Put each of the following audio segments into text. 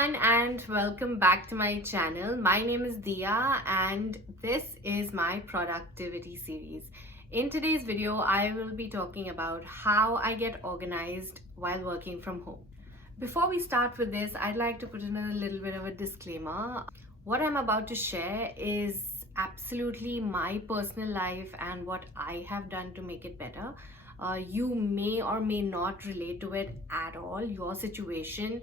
everyone and welcome back to my channel. My name is Dia and this is my productivity series. In today's video, I will be talking about how I get organized while working from home. Before we start with this, I'd like to put in a little bit of a disclaimer. What I'm about to share is absolutely my personal life and what I have done to make it better. You may or may not relate to it at all. Your situation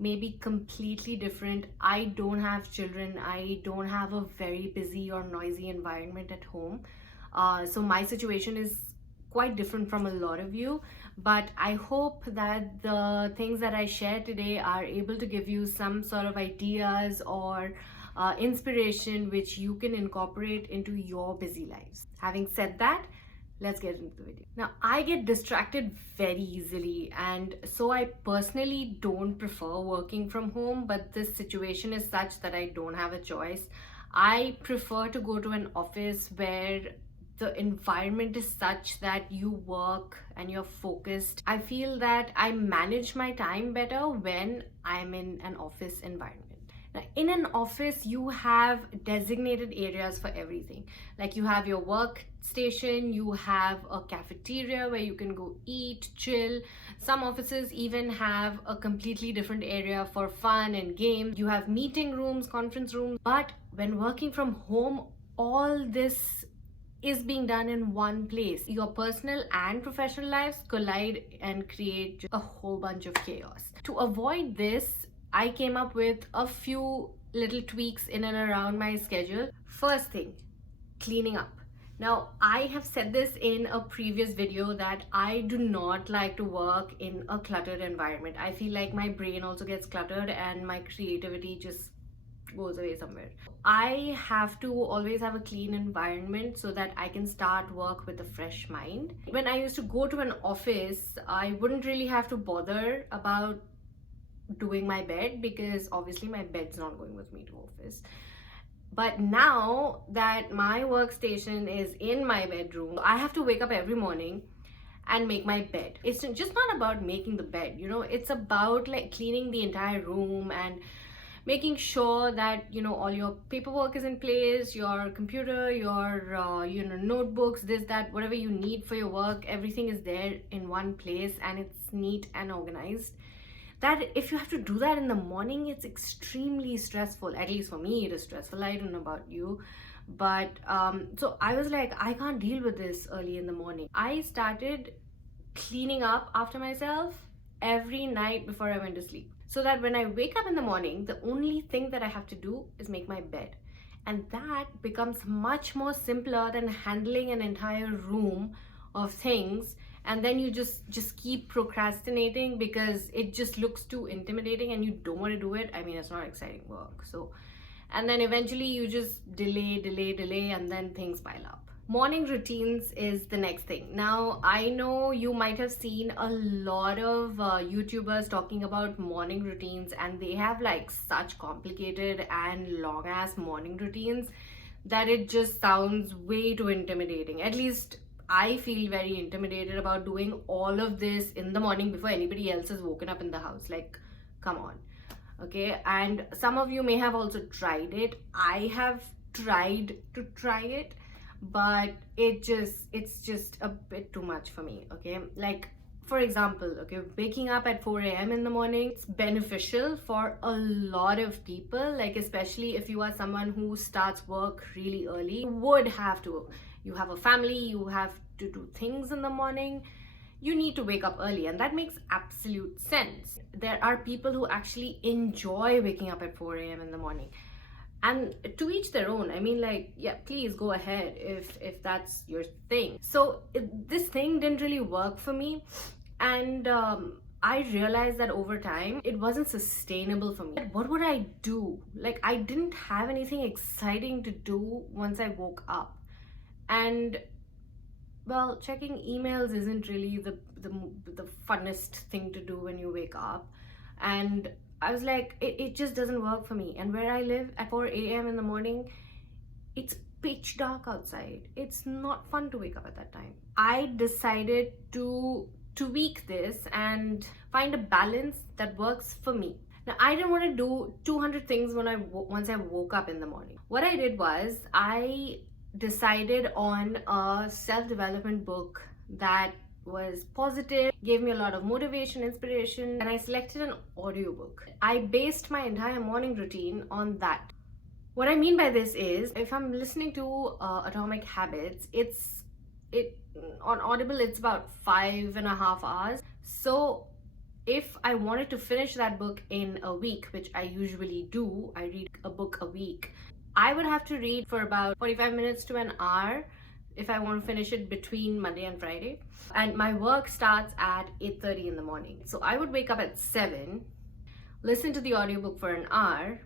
may be completely different. I don't have children. I don't have a very busy or noisy environment at home. So my situation is quite different from a lot of you. But I hope that the things that I share today are able to give you some sort of ideas or inspiration which you can incorporate into your busy lives. Having said that, let's get into the video. Now, I get distracted very easily, and so I personally don't prefer working from home, but this situation is such that I don't have a choice. I prefer to go to an office where the environment is such that you work and you're focused. I feel that I manage my time better when I'm in an office environment. Now, in an office, you have designated areas for everything. Like you have your workstation, you have a cafeteria where you can go eat, chill. Some offices even have a completely different area for fun and games. You have meeting rooms, conference rooms. But when working from home, all this is being done in one place. Your personal and professional lives collide and create a whole bunch of chaos. To avoid this, I came up with a few little tweaks in and around my schedule. First thing, cleaning up. Now, I have said this in a previous video that I do not like to work in a cluttered environment. I feel like my brain also gets cluttered and my creativity just goes away somewhere. I have to always have a clean environment so that I can start work with a fresh mind. When I used to go to an office, I wouldn't really have to bother about doing my bed because obviously my bed's not going with me to office. But now that my workstation is in my bedroom, I have to wake up every morning and make my bed. It's just not about making the bed, it's about like cleaning the entire room and making sure that all your paperwork is in place, your computer, your notebooks, this, that, whatever you need for your work, everything is there in one place and it's neat and organized. That if you have to do that in the morning, it's extremely stressful. At least for me, it is stressful. I don't know about you. But so I was like, I can't deal with this early in the morning. I started cleaning up after myself every night before I went to sleep. So that when I wake up in the morning, the only thing that I have to do is make my bed. And that becomes much more simpler than handling an entire room of things, and then you just keep procrastinating because it just looks too intimidating and you don't want to do it. I mean, it's not exciting work. So, and then eventually you just delay, and then things pile up. Morning routines is the next thing. Now, I know you might have seen a lot of YouTubers talking about morning routines, and they have like such complicated and long ass morning routines that it just sounds way too intimidating. At least I feel very intimidated about doing all of this in the morning before anybody else has woken up in the house. Like, come on. Okay, and some of you may have also tried it. I have tried to try it, but it's just a bit too much for me. Okay, like for example, okay, waking up at 4 a.m. in the morning, it's beneficial for a lot of people, like especially if you are someone who starts work really early. You have a family, you have to do things in the morning, you need to wake up early, and that makes absolute sense. There are people who actually enjoy waking up at 4 a.m. in the morning, and to each their own. I mean, like, yeah, please go ahead if that's your thing. So this thing didn't really work for me, and I realized that over time it wasn't sustainable for me. What would I do? Like, I didn't have anything exciting to do once I woke up. And well, checking emails isn't really the funnest thing to do when you wake up. And I was like, it just doesn't work for me. And where I live at 4 a.m. in the morning, it's pitch dark outside. It's not fun to wake up at that time. I decided to tweak this and find a balance that works for me. Now, I didn't want to do 200 things once I woke up in the morning. What I did was I decided on a self-development book that was positive, gave me a lot of motivation, inspiration, and I selected an audiobook. I based my entire morning routine on that. What I mean by this is, if I'm listening to Atomic Habits, it on Audible it's about 5.5 hours. So if I wanted to finish that book in a week, which I usually do, I read a book a week, I would have to read for about 45 minutes to an hour if I want to finish it between Monday and Friday. And my work starts at 8:30 in the morning. So I would wake up at 7, listen to the audiobook for an hour,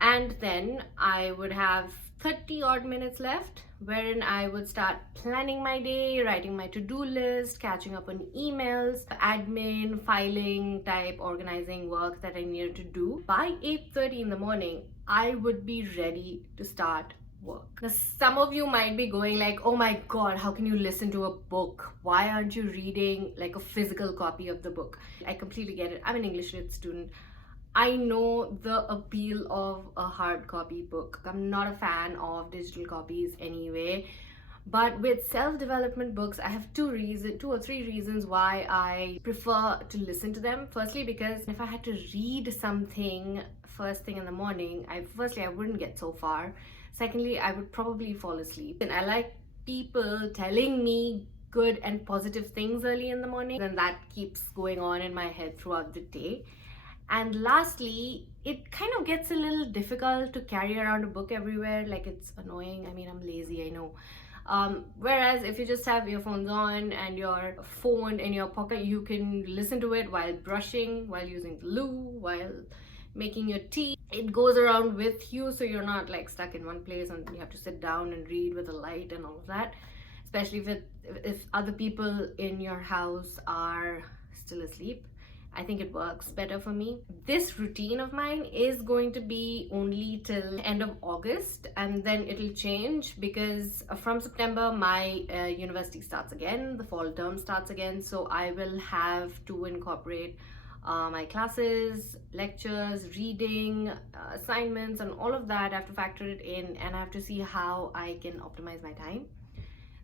and then I would have 30 odd minutes left, wherein I would start planning my day, writing my to-do list, catching up on emails, admin, filing type, organizing work that I needed to do. By 8:30 in the morning, I would be ready to start work. Now, some of you might be going like, oh my god, how can you listen to a book? Why aren't you reading like a physical copy of the book? I completely get it. I'm an English lit student. I know the appeal of a hard copy book. I'm not a fan of digital copies anyway. But with self-development books, I have two or three reasons why I prefer to listen to them. Firstly, because if I had to read something first thing in the morning, I wouldn't get so far. Secondly, I would probably fall asleep. And I like people telling me good and positive things early in the morning, and that keeps going on in my head throughout the day. And lastly, it kind of gets a little difficult to carry around a book everywhere. Like, it's annoying. I mean, I'm lazy, I know. Whereas if you just have earphones on and your phone in your pocket, you can listen to it while brushing, while using the loo, while making your tea. It goes around with you, so you're not like stuck in one place and you have to sit down and read with a light and all of that. Especially if other people in your house are still asleep. I think it works better for me. This routine of mine is going to be only till end of August, and then it'll change because from September my university starts again, the fall term starts again, so I will have to incorporate my classes, lectures, reading, assignments, and all of that. I have to factor it in, and I have to see how I can optimize my time.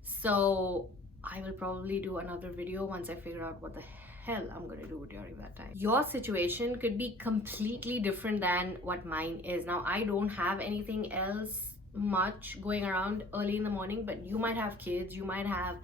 So I will probably do another video once I figure out what the hell I'm gonna do during that time. Your situation could be completely different than what mine is. Now, I don't have anything else much going around early in the morning, but you might have kids, you might have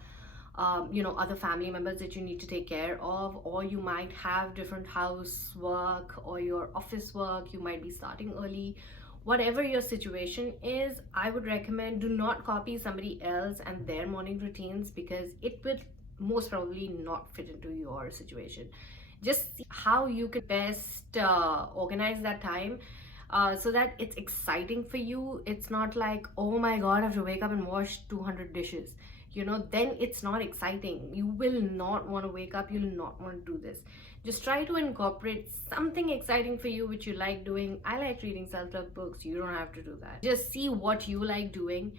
other family members that you need to take care of, or you might have different housework or your office work. You might be starting early. Whatever your situation is, I would recommend do not copy somebody else and their morning routines, because it will most probably not fit into your situation. Just see how you could best organize that time so that it's exciting for you. It's not like, oh my god, I have to wake up and wash 200 dishes. Then it's not exciting. You will not want to wake up. You'll not want to do this. Just try to incorporate something exciting for you, which you like doing. I like reading self-help books. You don't have to do that. Just see what you like doing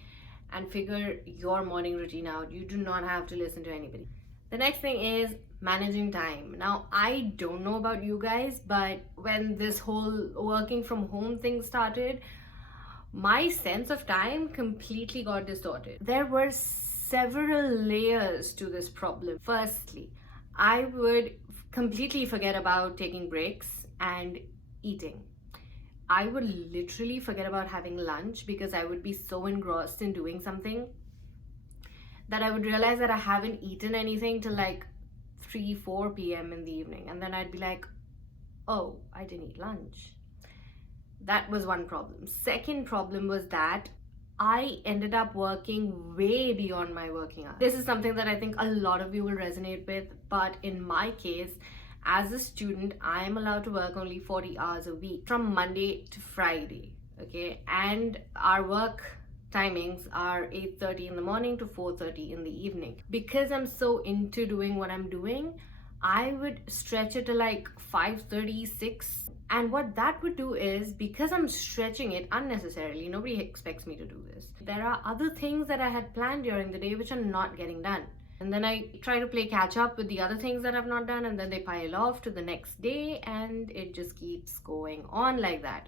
and figure your morning routine out. You do not have to listen to anybody. The next thing is managing time. Now, I don't know about you guys, but when this whole working from home thing started, my sense of time completely got distorted. There were several layers to this problem. Firstly, I would completely forget about taking breaks and eating. I would literally forget about having lunch because I would be so engrossed in doing something that I would realize that I haven't eaten anything till like 3-4 p.m. in the evening, and then I'd be like, oh, I didn't eat lunch. That was one problem. Second problem was that I ended up working way beyond my working hours. This is something that I think a lot of you will resonate with, but in my case, as a student, I'm allowed to work only 40 hours a week from Monday to Friday, okay? And our work timings are 8:30 in the morning to 4:30 in the evening. Because I'm so into doing what I'm doing, I would stretch it to like 5:30, 6. And what that would do is, because I'm stretching it unnecessarily, nobody expects me to do this. There are other things that I had planned during the day which are not getting done. And then I try to play catch up with the other things that I've not done, and then they pile off to the next day, and it just keeps going on like that.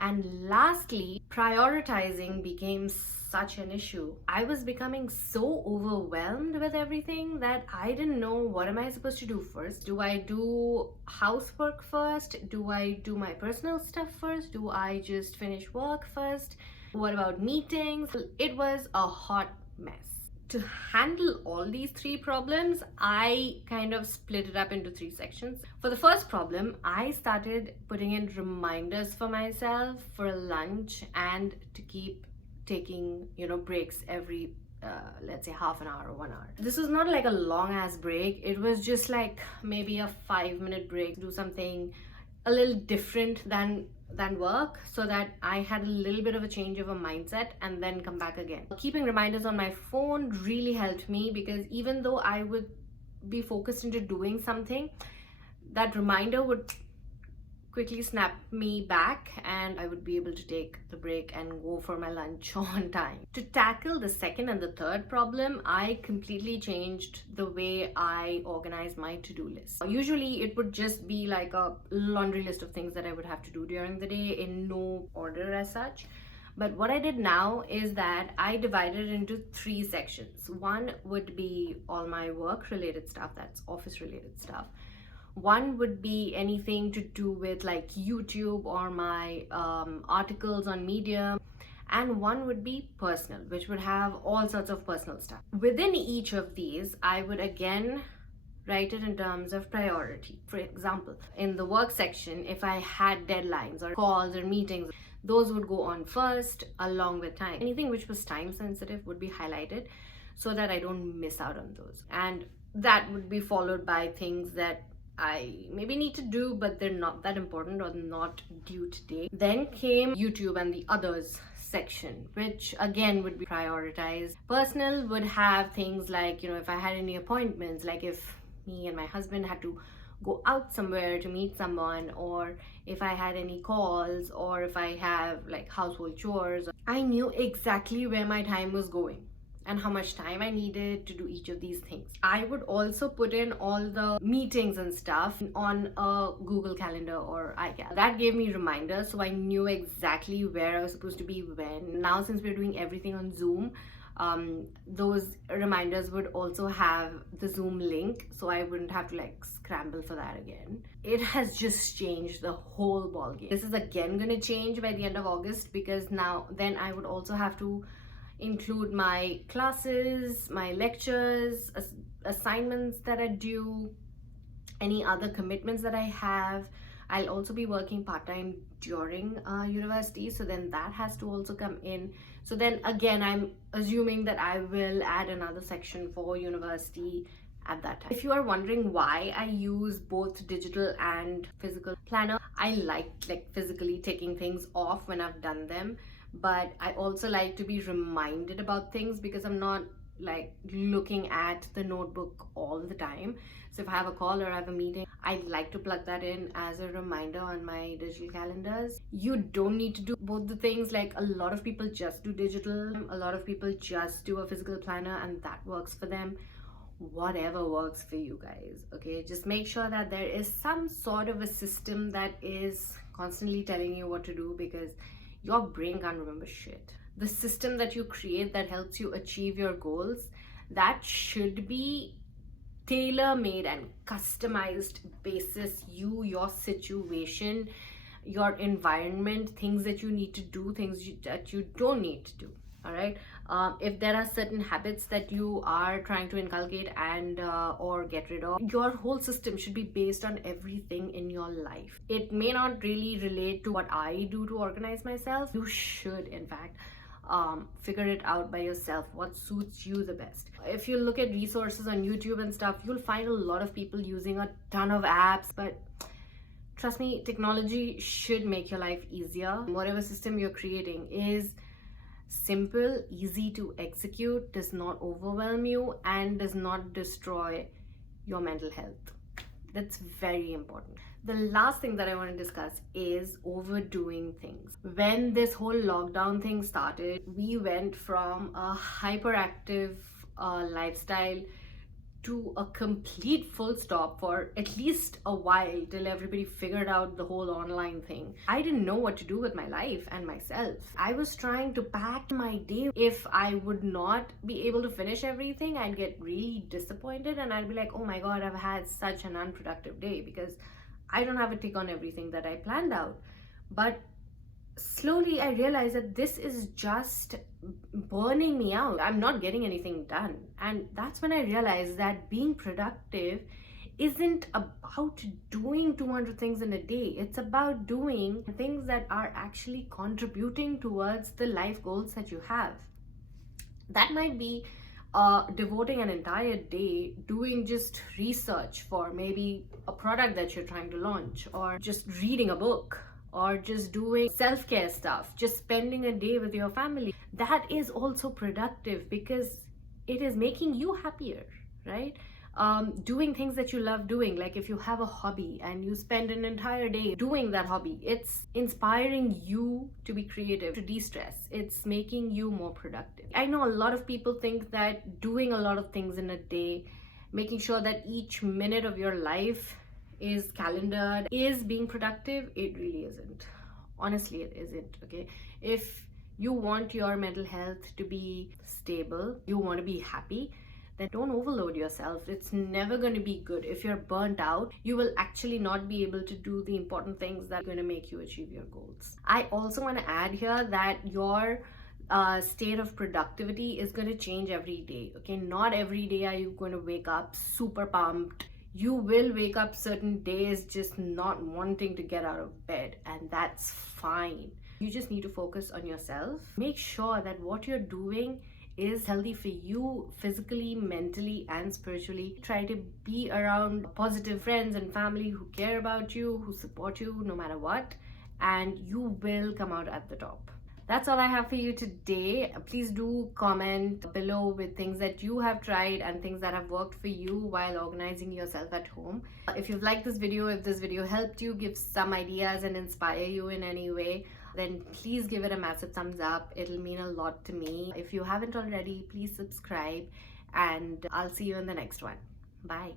And lastly, prioritizing became such an issue. I was becoming so overwhelmed with everything that I didn't know, what am I supposed to do first? Do I do housework first? Do I do my personal stuff first? Do I just finish work first? What about meetings? It was a hot mess. To handle all these three problems, I kind of split it up into three sections. For the first problem, I started putting in reminders for myself for lunch and to keep taking, breaks every let's say half an hour or 1 hour. This was not like a long ass break. It was just like maybe a 5-minute break, do something a little different than work, so that I had a little bit of a change of a mindset and then come back again. Keeping reminders on my phone really helped me, because even though I would be focused into doing something, that reminder would quickly snap me back and I would be able to take the break and go for my lunch on time. To tackle the second and the third problem, I completely changed the way I organize my to-do list. Usually it would just be like a laundry list of things that I would have to do during the day in no order as such. But what I did now is that I divided it into three sections. One would be all my work related stuff, that's office related stuff. One would be anything to do with like YouTube or my articles on Medium, and one would be personal, which would have all sorts of personal stuff. Within each of these, I would again write it in terms of priority. For example, in the work section, if I had deadlines or calls or meetings, those would go on first along with time. Anything which was time sensitive would be highlighted so that I don't miss out on those. And that would be followed by things that I maybe need to do, but they're not that important or not due today. Then came YouTube and the others section, which again would be prioritized. Personal would have things like, if I had any appointments, like if me and my husband had to go out somewhere to meet someone, or if I had any calls, or if I have like household chores, I knew exactly where my time was going and how much time I needed to do each of these things. I would also put in all the meetings and stuff on a Google Calendar or iCal. That gave me reminders, so I knew exactly where I was supposed to be when. Now, since we're doing everything on Zoom, those reminders would also have the Zoom link, so I wouldn't have to like scramble for that again. It has just changed the whole ballgame. This is again going to change by the end of August, because then I would also have to include my classes, my lectures, assignments that are due, any other commitments that I have. I'll also be working part-time during university, so then that has to also come in. So then again, I'm assuming that I will add another section for university at that time. If you are wondering why I use both digital and physical planner, I like physically taking things off when I've done them, but I also like to be reminded about things because I'm not like looking at the notebook all the time. So if I have a call or I have a meeting, I like to plug that in as a reminder on my digital calendars. You don't need to do both the things. Like a lot of people just do digital, a lot of people just do a physical planner, and that works for them. Whatever works for you guys, okay? Just make sure that there is some sort of a system that is constantly telling you what to do, because your brain can't remember shit. The system that you create that helps you achieve your goals, that should be tailor-made and customized basis you, your situation, your environment, things that you need to do, things that you don't need to do. All right, if there are certain habits that you are trying to inculcate and or get rid of, your whole system should be based on everything in your life. It may not really relate to what I do to organize myself. You should in fact figure it out by yourself, what suits you the best. If you look at resources on YouTube and stuff, you'll find a lot of people using a ton of apps, but trust me, technology should make your life easier. Whatever system you're creating is simple, easy to execute, does not overwhelm you, and does not destroy your mental health. That's very important. The last thing that I want to discuss is overdoing things. When this whole lockdown thing started, we went from a hyperactive lifestyle to a complete full stop for at least a while till everybody figured out the whole online thing. I didn't know what to do with my life and myself. I was trying to pack my day. If I would not be able to finish everything, I'd get really disappointed and I'd be like, oh my god, I've had such an unproductive day because I don't have a tick on everything that I planned out. But slowly I realized that this is just burning me out. I'm not getting anything done. And that's when I realized that being productive isn't about doing 200 things in a day. It's about doing things that are actually contributing towards the life goals that you have. That might be devoting an entire day doing just research for maybe a product that you're trying to launch, or just reading a book, or just doing self-care stuff, just spending a day with your family. That is also productive because it is making you happier, right? Doing things that you love doing, like if you have a hobby and you spend an entire day doing that hobby, it's inspiring you to be creative, to de-stress. It's making you more productive. I know a lot of people think that doing a lot of things in a day, making sure that each minute of your life is calendared, is being productive. It really isn't. Honestly, it isn't. Okay, if you want your mental health to be stable, you want to be happy, then don't overload yourself. It's never going to be good. If you're burnt out, you will actually not be able to do the important things that are going to make you achieve your goals. I also want to add here that your state of productivity is going to change every day. Okay, not every day are you going to wake up super pumped. You will wake up certain days just not wanting to get out of bed, and that's fine. You just need to focus on yourself. Make sure that what you're doing is healthy for you physically, mentally, and spiritually. Try to be around positive friends and family who care about you, who support you no matter what, and you will come out at the top. That's all I have for you today. Please do comment below with things that you have tried and things that have worked for you while organizing yourself at home. If you've liked this video, if this video helped you, give some ideas and inspire you in any way, then please give it a massive thumbs up. It'll mean a lot to me. If you haven't already, please subscribe, and I'll see you in the next one. Bye.